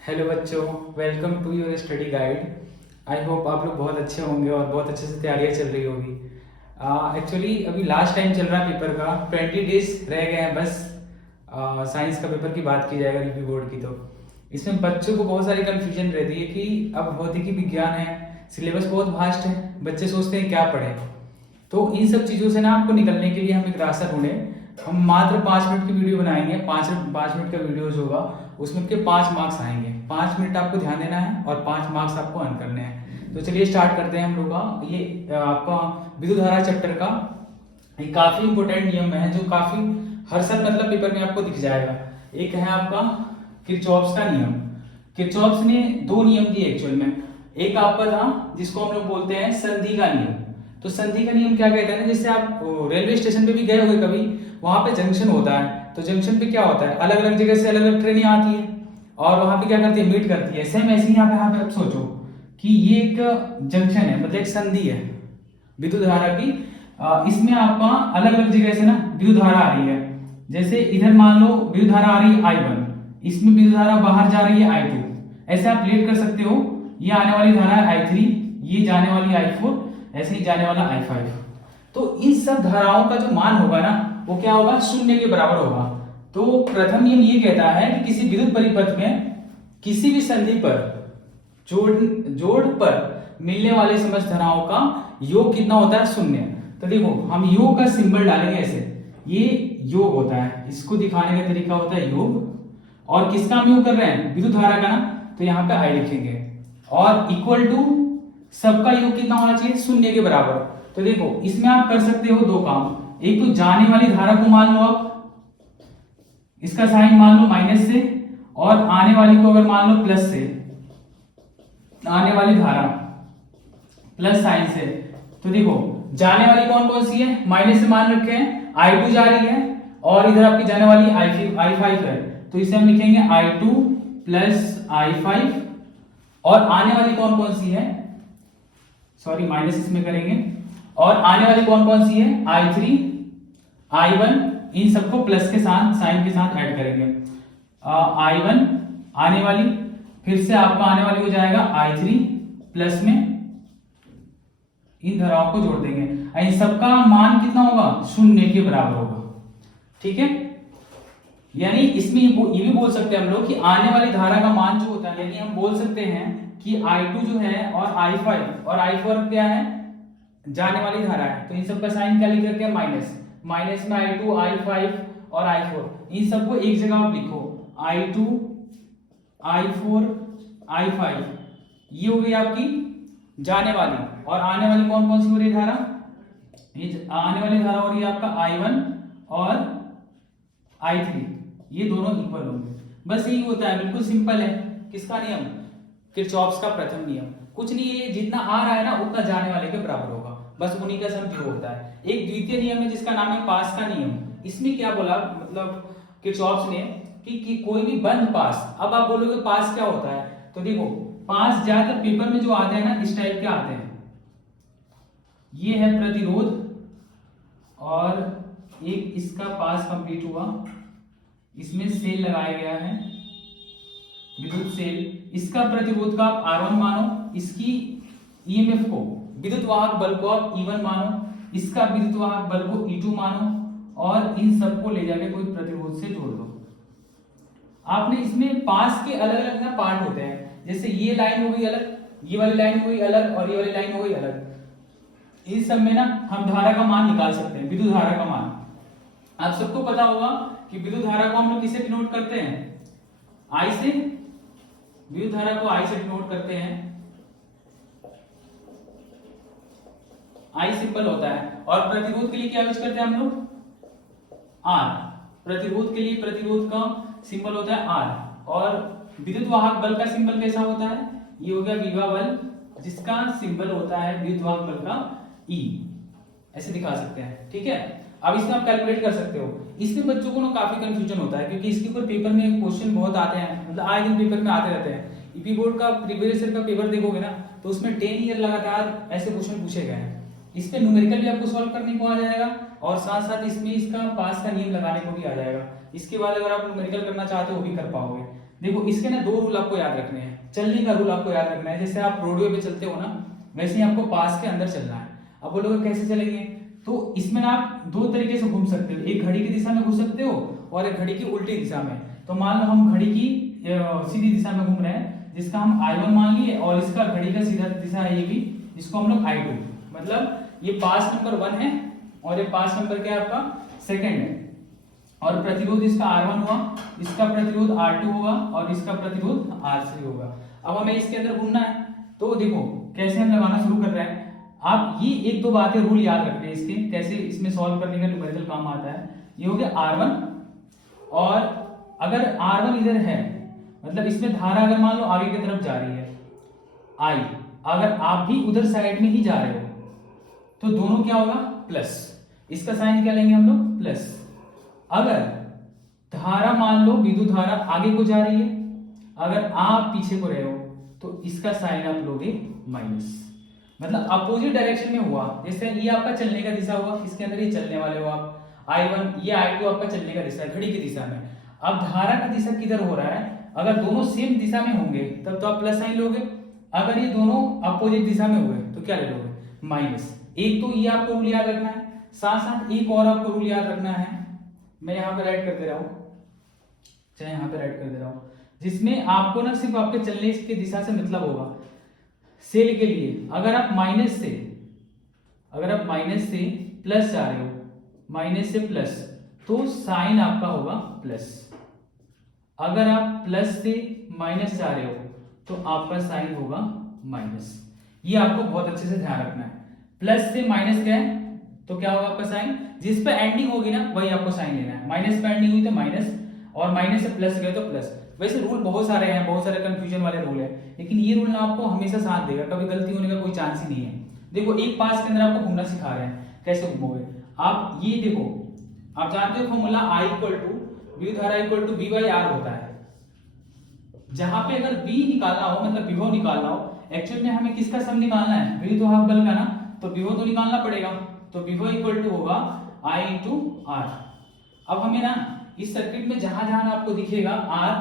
Hello बच्चों, welcome to your study guide. I hope आप लोग बहुत अच्छे होंगे और बहुत अच्छे से तैयारियां चल रही होगी। एक्चुअली अभी लास्ट टाइम चल रहा है पेपर का, 20 डेज रह गए हैं बस। साइंस का पेपर की बात की जाएगा यूपी बोर्ड की, तो इसमें बच्चों को बहुत सारी कन्फ्यूजन रहती है कि अब भौतिकी विज्ञान है, सिलेबस बहुत वास्ट है, बच्चे सोचते हैं क्या पढ़ें। तो इन सब चीज़ों से ना आपको निकलने के लिए हम एक रास्ता ढूंढे। हम मात्र 5 मिनट की वीडियो बनाएंगे, पाँच मिनट का वीडियो जो होगा उसमें के 5 मार्क्स आएंगे। 5 मिनट आपको ध्यान देना है और 5 मार्क्स आपको अर्न करने हैं। तो चलिए स्टार्ट करते हैं हम लोग का ये आपका विद्युत धारा चैप्टर का। ये काफी इंपॉर्टेंट नियम है जो काफी हर साल मतलब पेपर में आपको दिख जाएगा। एक है आपका किरचॉफ्स का नियम। किरचॉफ्स ने दो नियम दिए एक्चुअल में। एक आपका था जिसको हम लोग बोलते हैं संधि का नियम। तो संधि का नियम क्या कहता है ना, जैसे आप रेलवे स्टेशन पे भी गए होंगे कभी, वहां पे जंक्शन होता है। तो जंक्शन पे क्या होता है, अलग अलग जगह से अलग अलग ट्रेनें आती है और वहां पे क्या करती है, मीट करती है। सेम ऐसे ही यहाँ पे आप सोचो कि ये एक जंक्शन है, मतलब एक संधि है विद्युत धारा की। इसमें आपका अलग अलग जगह से ना विद्युत धारा आ रही है। जैसे इधर मान लो विद्युत धारा आ रही है I1, इसमें विद्युत धारा बाहर जा रही है I2। ऐसे आप रिलेट कर सकते हो, ये आने वाली धारा है I3, ये जाने वाली I4, ऐसे ही जाने वाला I5। तो इन सब धाराओं का जो मान होगा ना वो क्या होगा, शून्य के बराबर होगा। तो प्रथम नियम ये कहता है कि किसी विद्युत परिपथ में किसी भी संधि पर जोड़ पर मिलने वाले समस्त धाराओं का योग कितना होता है, शून्य। तो देखो हम योग का सिंबल डालेंगे ऐसे, ये योग होता है, इसको दिखाने का तरीका होता है योग। और किसका हम योग कर रहे हैं, विद्युत धारा का ना, तो यहाँ पे आई लिखेंगे। और इक्वल टू सबका योग कितना होना चाहिए, शून्य के बराबर। तो देखो इसमें आप कर सकते हो दो काम। एक तो जाने वाली धारा को मान लो आप, इसका साइन मान लो माइनस से, और आने वाली को अगर मान लो प्लस से, आने वाली धारा प्लस साइन से। तो देखो जाने वाली कौन कौन सी है, माइनस से मान रखे हैं, I2 जा रही है और इधर आपकी जाने वाली I5 है। तो इसे हम लिखेंगे I2 प्लस I5। और आने वाली कौन कौन सी है, सॉरी माइनस इसमें करेंगे, और आने वाली कौन कौन सी है, I3 I1, इन सबको प्लस के साथ साइन के साथ ऐड करेंगे। I1 आने वाली, फिर से आपका आने वाली हो जाएगा I3 प्लस में इन धाराओं को जोड़ देंगे। इन सबका मान कितना होगा, शून्य के बराबर होगा। ठीक है, यानी इसमें ये भी बोल सकते हैं हम लोग कि आने वाली धारा का मान जो होता है, यानी हम बोल सकते हैं कि I2 जो है और I5 और I4 क्या है, जाने वाली धारा है। तो इन सब का साइन क्या लिख रखे हैं, माइनस। माइनस में I2 I5 और I4, इन सबको एक जगह आप लिखो, I2 I4 I5, ये हो गई आपकी जाने वाली। और आने वाली कौन कौन सी हो रही है धारा, ये आने वाली धारा हो रही है आपका I1 और I3, ये दोनों इक्वल होंगे। बस यही होता है, बिल्कुल सिंपल है। किसका नियम, किरचॉफ्स का प्रथम नियम। कुछ नहीं है, जितना आ रहा है ना उतना जाने वाले के बराबर होगा, बस उन्हीं का सम जो होता है। एक द्वितीय नियम है जिसका नाम है पास का नियम। इसमें क्या बोला, मतलब किरचॉफ्स ने कि कोई भी बंद पास। अब आप बोलोगे पास क्या होता है, तो देखो पास ज्यादातर पेपर में जो आते हैं ना इस टाइप के आते हैं। ये है प्रतिरोध और एक इसका पास कंप्लीट हुआ, इसमें सेल लगाया गया है, विद्युत सेल। इसका प्रतिरोध का आप R1 मानो, इसकी EMF को, विद्युत वाहक बल को आप E1 मानो, इसका विद्युत वाहक बल को E2 मानो, और इन सबको ले जाके कोई प्रतिरोध से जोड़ दो। आपने इसमें पास के अलग अलग ना पार्ट होते हैं, जैसे ये लाइन हो गई अलग, ये वाली लाइन हो गई अलग, और ये वाली लाइन हो गई अलग। इस सब में ना हम धारा का मान निकाल सकते हैं, विद्युत धारा का मान। आप सबको पता होगा कि विद्युत धारा को हम लोग किससे डिनोट करते हैं, I से। विद्युत धारा को I से डिनोट करते हैं, I सिंपल होता है। और प्रतिरोध के लिए क्या यूज करते हैं हम लोग, R। प्रतिरोध के लिए प्रतिरोध का सिंबल होता है R। और विद्युत वाहक बल का सिंबल कैसा होता है, ये हो गया विभव बल, जिसका सिंबल होता है विद्युत वाहक बल का E। ऐसे दिखा सकते हैं, ठीक है। अब इसमें आप कैलकुलेट कर सकते हो। इसमें बच्चों को ना काफी कंफ्यूजन होता है, क्योंकि इसके ऊपर पेपर में क्वेश्चन बहुत आते हैं, मतलब आए दिन पेपर में आते रहते हैं। यूपी बोर्ड का प्रीवियस ईयर का पेपर देखोगे ना तो उसमें 10 ईयर लगातार ऐसे क्वेश्चन पूछे गए हैं। इस पे न्यूमेरिकल भी आपको सॉल्व करने को आ जाएगा, और साथ साथ इसमें इसका पास का नियम लगाने को भी आ जाएगा। इसके बाद अगर आप न्यूमेरिकल करना चाहते हो वो भी कर पाओगे। देखो इसके ना दो रूल आपको याद रखने हैं। चलने का रूल आपको याद रखना है, जैसे आप रोडवे पे चलते हो ना, वैसे ही आपको पास के अंदर चलना है। अब बोलोगे कैसे चलेंगे, तो इसमें ना आप दो तरीके से घूम सकते हो, एक घड़ी की दिशा में घूम सकते हो और एक घड़ी की उल्टी दिशा में। तो मान लो हम घड़ी की सीधी दिशा में घूम रहे हैं, जिसका हम I1 मान लिए, और इसका घड़ी का सीधा दिशा है ये भी, जिसको हम लोग I2, मतलब ये पास नंबर 1 है और ये पास नंबर क्या है आपका सेकंड है। और प्रतिरोध इसका R1 हुआ, इसका प्रतिरोध R2 होगा और इसका प्रतिरोध R3 होगा। अब हमें इसके अंदर घूमना है, तो देखो कैसे हम लगाना शुरू कर रहे हैं। आप ये एक दो बातें रूल याद रखने हैं इसके, कैसे इसमें सॉल्व करने का न्यूमेरिकल काम आता है। ये हो गया R1, और अगर R1 इधर है, मतलब इसमें धारा अगर मान लो आगे की तरफ जा रही है I, अगर आप भी उधर साइड में ही जा रहे हो तो दोनों क्या होगा प्लस, इसका साइन क्या लेंगे हम लोग प्लस। अगर धारा मान लो विद्युत धारा आगे को जा रही है, अगर आप पीछे को रहे हो तो इसका साइन आप लोगे माइनस, मतलब अपोजिट डायरेक्शन में हुआ। जैसे ये आपका चलने का दिशा हुआ, इसके अंदर ये चलने वाले हो आप I1, ये I2 आपका चलने का दिशा है घड़ी की दिशा में। अब धारा का दिशा किधर हो रहा है, अगर दोनों सेम दिशा में होंगे तब तो आप प्लस साइन लोगे, अगर ये दोनों अपोजिट दिशा में हुए तो क्या ले लोगे माइनस। एक तो ये आपको रूल याद रखना है, साथ साथ एक और आपको रूल याद रखना है, मैं यहाँ पे राइट कर दे रहा हूँ, चाहे यहाँ पे राइट कर दे रहा हूँ, जिसमें आपको ना सिर्फ आपके चलने की दिशा से मतलब होगा। सेल के लिए अगर आप माइनस से प्लस जा रहे हो, माइनस से प्लस, तो साइन आपका होगा प्लस। अगर आप प्लस से माइनस जा रहे हो तो आपका साइन होगा माइनस। ये आपको बहुत अच्छे से ध्यान रखना है। प्लस से माइनस गए तो क्या होगा आपका साइन, जिस पे एंडिंग होगी ना वही आपको साइन लेना है। माइनस पे एंडिंग हुई तो माइनस, और माइनस से प्लस गए तो प्लस। वैसे रूल बहुत सारे हैं, बहुत सारे कंफ्यूजन वाले रूल है, लेकिन ये रूल ना आपको हमेशा साथ देगा, कभी गलती होने का कोई चांस ही नहीं है। देखो एक पास के अंदर आपको घूमना सिखा रहे हैं, कैसे घूमोगे आप, ये देखो आप जानते हो फॉर्मूला I इक्वल टू विद्युत धारा equal to V by R होता है। जहां पे अगर V निकालना हो, मतलब विभव निकालना हो, एक्चुअल में हमें किसका सम निकालना है, विद्युत वाहक बल का ना, तो विभव तो निकालना पड़ेगा। तो विभव इक्वल टू होगा I इंटू R। अब हमें ना इस सर्किट में जहां जहां आपको दिखेगा R,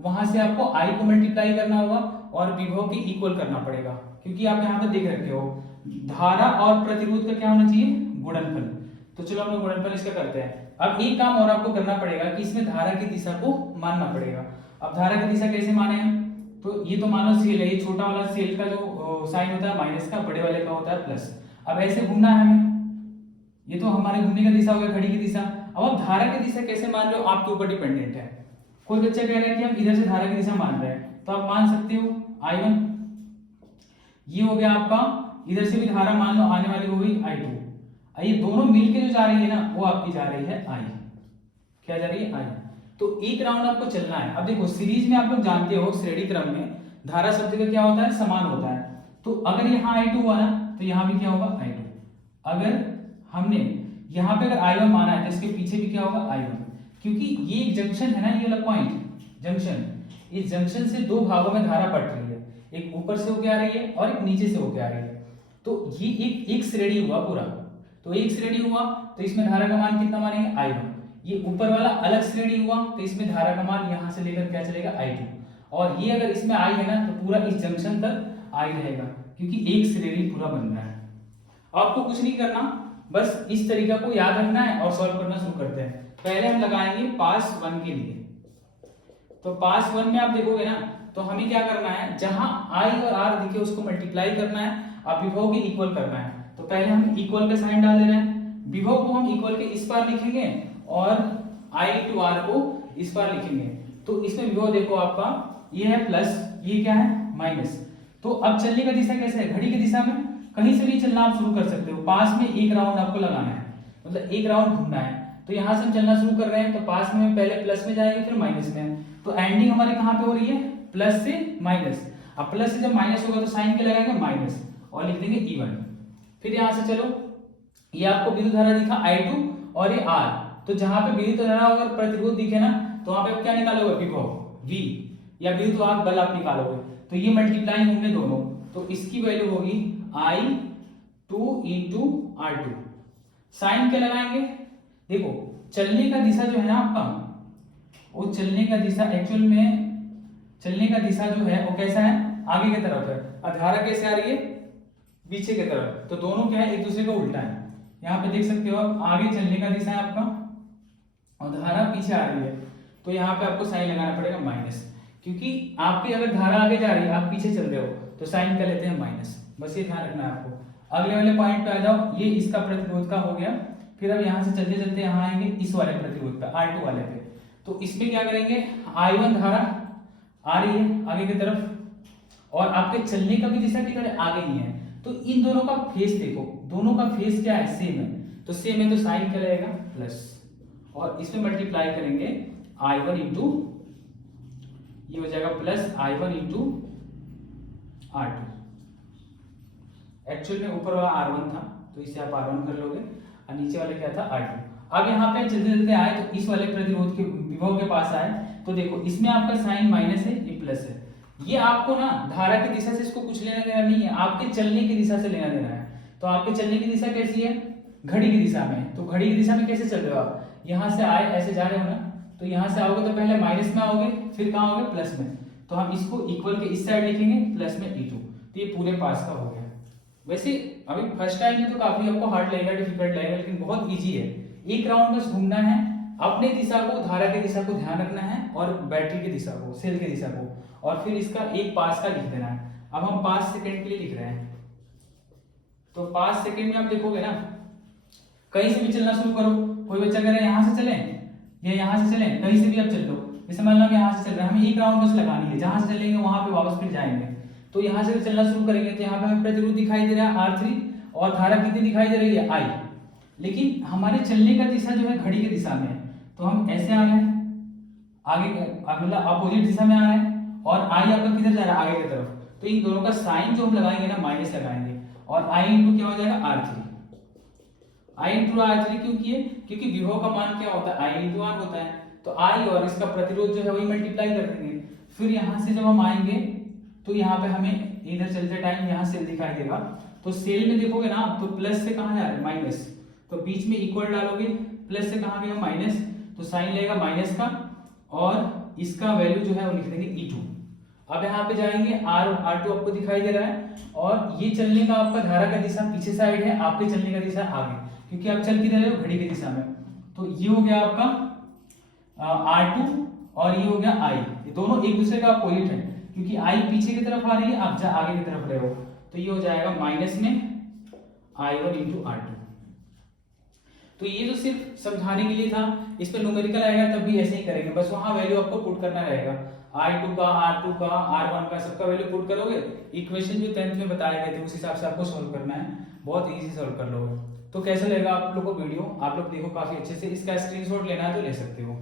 वहां से आपको I को मल्टीप्लाई करना होगा और विभव की इक्वल करना पड़ेगा, क्योंकि आप यहाँ पे देख रखे हो धारा और प्रतिरोध का क्या होना चाहिए गुणनफल। तो चलो हम लोग गुणनफल इसका करते हैं। अब एक काम और आपको करना पड़ेगा कि इसमें धारा की दिशा को मानना पड़ेगा। अब धारा की दिशा कैसे माने हम, तो ये तो मानो सेल है, ये छोटा वाला सेल का जो साइन होता है माइनस का, बड़े वाले का होता है प्लस। अब ऐसे घूमना है हमें, ये तो हमारे घूमने का दिशा हो गया घड़ी की दिशा। अब आप धारा की दिशा कैसे मान रहे हो आपके ऊपर डिपेंडेंट है। कोई बच्चा कह रहा है कि हम इधर से धारा की दिशा मान रहे हैं, तो आप मान सकते हो I1, ये हो गया आपका, इधर से भी धारा मान लो आने वाली हो गई I2। ये दोनों मिलके जो जा रही है ना वो आपकी जा रही है I, क्या जा रही है I। तो एक राउंड आपको चलना है। अब देखो सीरीज में आप लोग जानते हो श्रेणी क्रम में धारा शब्द का क्या होता है समान होता है, तो अगर यहाँ I2 हुआ ना तो यहाँ भी क्या होगा I2। अगर हमने यहाँ पे अगर I1 माना है तो इसके पीछे भी क्या होगा I1, क्योंकि ये एक जंक्शन है ना, ये वाला पॉइंट जंक्शन, इस जंक्शन से दो भागों में धारा पड़ रही है, एक ऊपर से होके आ रही है और एक नीचे से होके आ रही है। तो ये एक श्रेणी हुआ पूरा, तो एक श्रेणी हुआ तो इसमें धारा का मान कितना मानेंगे I1। ये ऊपर वाला अलग श्रेणी हुआ तो इसमें धारा का मान यहाँ से लेकर क्या चलेगा I2, और ये अगर इसमें I है ना तो पूरा इस जंक्शन तक I रहेगा, क्योंकि एक श्रेणी पूरा बन रहा है। आपको कुछ नहीं करना, बस इस तरीका को याद रखना है और सॉल्व करना शुरू करते हैं। पहले हम लगाएंगे पास 1 के लिए। तो पास 1 में आप देखोगे ना तो हमें क्या करना है, जहां I और R दिखे उसको मल्टीप्लाई करना है, अब विभव की इक्वल करना है। तो पहले हम इक्वल का साइन डाल दे रहे हैं, विभव को हम इक्वल के इस पार लिखेंगे और I टू R को इस पार लिखेंगे। तो इसमें विभव देखो आपका ये है प्लस, ये क्या है माइनस। तो अब चलने का दिशा कैसे है, घड़ी की दिशा में कहीं से भी चलना आप शुरू कर सकते हो। पास में एक राउंड आपको लगाना है, मतलब एक राउंड घूमना है। तो यहाँ से हम चलना शुरू कर रहे हैं, तो पास में पहले प्लस में जाएंगे फिर माइनस में, तो एंडिंग हमारे कहाँ पे हो रही है प्लस से माइनस। अब प्लस से जब माइनस होगा तो साइन के लगाएंगे माइनस और लिख देंगे E1। फिर यहाँ से चलो, ये आपको विद्युत धारा दिखा I2 और ये R, तो जहां पे विद्युत धारा अगर प्रतिरोध दिखे ना तो वहां पे आप क्या निकालोगे विभव V, या विद्युत वाहक बल आप निकालोगे। तो ये मल्टीप्लाई होंगे दोनों, तो इसकी वैल्यू होगी I2 इंटू R2। साइन क्या लगाएंगे, देखो चलने का दिशा जो है ना आपका, वो चलने का दिशा एक्चुअल में चलने का दिशा जो है वो कैसा है, आगे की तरफ है, और धारा कैसे आ रही है, पीछे की तरफ। तो दोनों क्या है, एक दूसरे का उल्टा है। यहाँ पे देख सकते हो आप, आगे चलने का दिशा है आपका और धारा पीछे आ रही है, तो यहाँ पे आपको साइन लगाना पड़ेगा माइनस, क्योंकि आपकी अगर धारा आगे जा रही है, आप पीछे चल रहे हो, तो साइन कर लेते हैं माइनस। बस ये ध्यान रखना है आपको। अगले वाले पॉइंट पे आ जाओ, ये इसका प्रतिरोध का हो गया। फिर अब यहाँ से चलते चलते यहाँ आएंगे इस वाले प्रतिरोध पे, R2 वाले पे। तो इसमें क्या करेंगे, I1 धारा आ रही है आगे की तरफ और आपके चलने का भी दिशा किधर है, आगे ही है। तो इन दोनों का फेस देखो, दोनों का फेस क्या है, सेम है। तो सेम है तो साइन क्या रहेगा, प्लस, और इसमें मल्टीप्लाई करेंगे I1 इंटू, ये हो जाएगा plus I1 into R2। Actual में ऊपर वाला R1 था, तो इसे आप R1 कर लोगे, और नीचे वाला क्या था, R2। अब यहाँ पे चलते चलते आए तो इस वाले प्रतिरोध के विभव के पास आए, तो देखो इसमें आपका साइन माइनस है, ये प्लस है। ये आपको ना धारा की दिशा से इसको कुछ लेना देना नहीं है, आपके चलने की दिशा से लेना देना है। तो आपके चलने की दिशा कैसी है, घड़ी की दिशा में। तो घड़ी की दिशा में कैसे चल रहे हो आप, यहाँ से आए ऐसे जा रहे हो ना, तो यहाँ से आओगे तो पहले माइनस में आओगे, फिर कहाँ आओगे, प्लस में। तो हम इसको इक्वल के इस साइड लिखेंगे, प्लस में E2। तो ये पूरे पास का हो गया। वैसे अभी फर्स्ट टाइम में तो काफी आपको हार्ड लगेगा, डिफिकल्ट लगेगा, लेकिन बहुत इजी है। एक राउंड बस घूमना है, अपने दिशा को, धारा की दिशा को ध्यान रखना है, और बैटरी की दिशा को, सेल की दिशा को, और फिर इसका एक पास का लिख देना है। अब हम 5 सेकंड के लिए लिख रहे हैं, तो 5 सेकंड में आप देखोगे ना, कहीं से भी चलना शुरू करो। कोई बच्चा कह रहा है यहाँ से चलें या यहाँ से चलें, कहीं से भी आप चल लो। जैसे मान लो हम यहाँ से चल रहे हैं, हमें एक राउंड बस लगानी है, जहां से चलेंगे वहां पे वापस फिर जाएंगे। तो यहाँ से चलना शुरू करेंगे तो यहाँ पे हमें प्रतिरोध दिखाई दे रहा है R3, और धारा कितनी दिखाई दे रही है, I। लेकिन हमारे चलने का दिशा जो है घड़ी की दिशा में है, तो हम ऐसे आ रहे हैं आगे, मतलब अपोजिट दिशा में आ रहे हैं, और I आपका किधर जा रहा है, आगे की तरफ। तो इन दोनों का साइन जो हम लगाएंगे ना, माइनस लगाएंगे, और I इंटू क्या हो जाएगा, R3। I इंटू R3 क्यों किए, क्योंकि विभव का मान क्या होता है, I इंटू R होता है। तो I और इसका प्रतिरोध जो है वही मल्टीप्लाई कर देंगे। फिर यहाँ से जब हम आएंगे तो यहाँ पे हमें इधर चलते टाइम यहाँ सेल दिखाई देगा। तो सेल में देखोगे ना, तो प्लस से कहाँ जा रहा है, माइनस। तो बीच में इक्वल डालोगे, प्लस से कहाँ गया, माइनस, तो साइन लगेगा माइनस का, और इसका वैल्यू जो है वो लिख देंगे E2। अब यहाँ पे जाएंगे, R2 आपको दिखाई दे रहा है, और ये चलने का आपका धारा का दिशा पीछे साइड है, आपके चलने का दिशा आगे, क्योंकि आप चल किधर रहे हो, घड़ी की दिशा में। तो ये हो गया आपका R2, और ये हो गया I। ये दोनों एक दूसरे का अपोजिट है, क्योंकि I पीछे की तरफ आ रही है, आप आगे की तरफ रहे हो। तो ये हो जाएगा माइनस में I1 इंटू R2। तो ये तो सिर्फ समझाने के लिए था, इस पे न्यूमेरिकल आएगा तब भी ऐसे ही करेंगे, बस वहां वैल्यू आपको पुट करना रहेगा। I2 का, R2 का, R1 का, सबका वैल्यू पुट करोगे, इक्वेशन जो 10th में बताए गए थे उस हिसाब से आपको सॉल्व करना है, बहुत इजी सॉल्व कर लोगे। तो कैसा लगेगा आप लोग को वीडियो, आप लोग देखो काफी अच्छे से, इसका स्क्रीनशॉट लेना है तो ले सकते हो।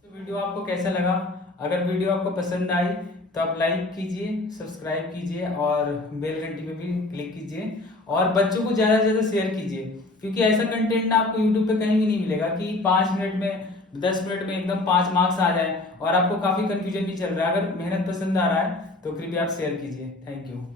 तो वीडियो आपको कैसा लगा, अगर वीडियो आपको पसंद आई तो आप लाइक कीजिए, सब्सक्राइब कीजिए, और बेल घंटी पे भी क्लिक कीजिए, और बच्चों को ज़्यादा से ज़्यादा शेयर कीजिए, क्योंकि ऐसा कंटेंट ना आपको यूट्यूब पे कहीं भी नहीं मिलेगा कि 5 मिनट में, 10 मिनट में एकदम 5 मार्क्स आ जाए, और आपको काफ़ी कंफ्यूजन भी चल रहा है। अगर मेहनत पसंद आ रहा है तो कृपया आप शेयर कीजिए। Thank you.